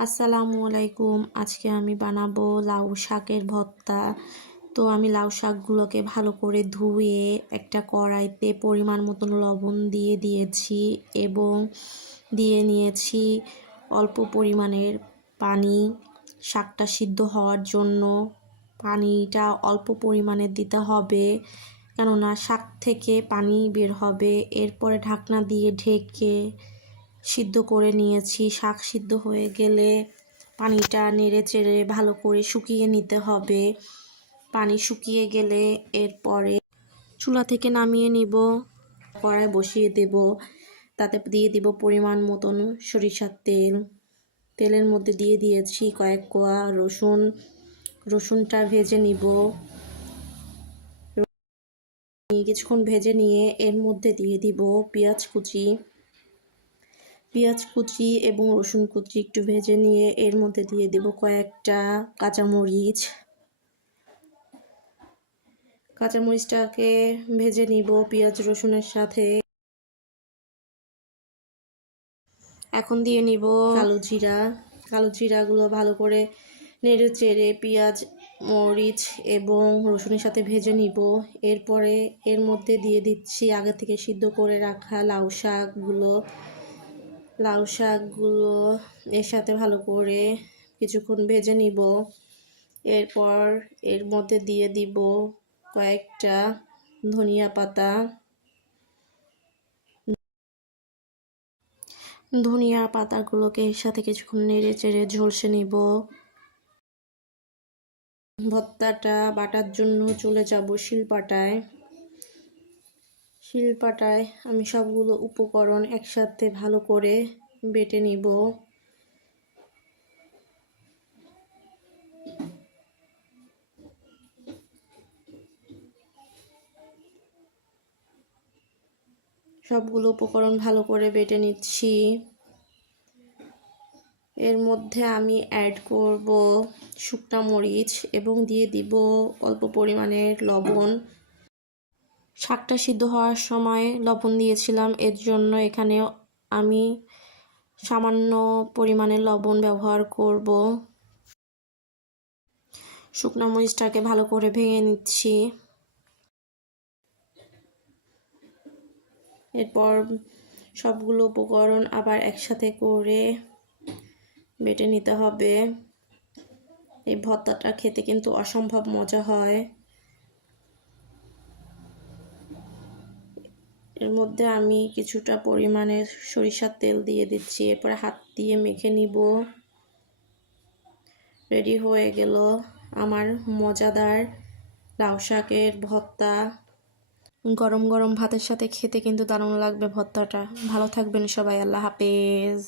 আসসালামু আলাইকুম। আজকে আমি বানাবো লাউ শাকের ভর্তা। তো আমি লাউ শাকগুলোকে ভালো করে ধুয়ে একটা কড়াইতে পরিমাণ মতন লবণ দিয়ে দিয়েছি এবং দিয়ে নিয়েছি অল্প পরিমাণের পানি। শাকটা সিদ্ধ হওয়ার জন্য পানিটা অল্প পরিমাণে দিতে হবে, কেননা শাক থেকে পানি বের হবে। এরপরে ঢাকনা দিয়ে ঢেকে সিদ্ধ করে নিয়েছি। শাক সিদ্ধ হয়ে গেলে পানিটা নেড়ে চেড়ে ভালো করে শুকিয়ে নিতে হবে। পানি শুকিয়ে গেলে এরপরে চুলা থেকে নামিয়ে নিব, কড়াই বসিয়ে দেব। তাতে দিয়ে দিব পরিমাণ মতন সরিষার তেল। তেলের মধ্যে দিয়ে দিয়েছি কয়েক কোয়া রসুন। রসুনটা ভেজে নিব। কিছুক্ষণ ভেজে নিয়ে এর মধ্যে দিয়ে দিব পেঁয়াজ কুচি এবং রসুন কুচি একটু ভেজে নিয়ে এর মধ্যে দিয়ে দেব কয়েকটা কাঁচামরিচটাকে ভেজে নিব পেঁয়াজ রসুনের সাথে। এখন দিয়ে নিব কালো জিরাগুলো ভালো করে নেড়ে চেড়ে পেঁয়াজ মরিচ এবং রসুনের সাথে ভেজে নিব। এরপরে এর মধ্যে দিয়ে দিচ্ছি আগে থেকে সিদ্ধ করে রাখা লাউ শাকগুলো এর সাথে ভালো করে কিছুক্ষণ ভেজে নিব। এরপর এর মধ্যে দিয়ে দিব কয়েকটা ধনিয়া পাতাগুলোকে এর সাথে কিছুক্ষণ নেড়ে চেড়ে ঝলসে নিব। ভর্তাটা বাটার জন্য চলে যাব শিলপাটায় আমি সবগুলো উপকরণ একসাথে ভালো করে বেটে নিব। সবগুলো উপকরণ ভালো করে বেটে নিচ্ছি। এর মধ্যে আমি অ্যাড করব শুকনা মরিচ এবং দিয়ে দিব অল্প পরিমাণের লবণ। শাকটা সিদ্ধ হওয়ার সময় লবণ দিয়েছিলাম, এর জন্য এখানে আমি সামান্য পরিমাণে লবণ ব্যবহার করব। শুকনা মরিচটাকে ভালো করে ভেঙে নিচ্ছি। এরপর সবগুলো উপকরণ আবার একসাথে করে বেটে নিতে হবে। এই ভর্তাটা খেতে কিন্তু অসম্ভব মজা হয়। এর মধ্যে আমি কিছুটা পরিমাণে সরিষার তেল দিয়ে দিচ্ছি। এরপরে হাত দিয়ে মেখে নিব। রেডি হয়ে গেল আমার মজাদার লাউ শাকের ভর্তা। গরম গরম ভাতের সাথে খেতে কিন্তু দারুণ লাগবে ভর্তাটা। ভালো থাকবেন সবাই। আল্লাহ হাফেজ।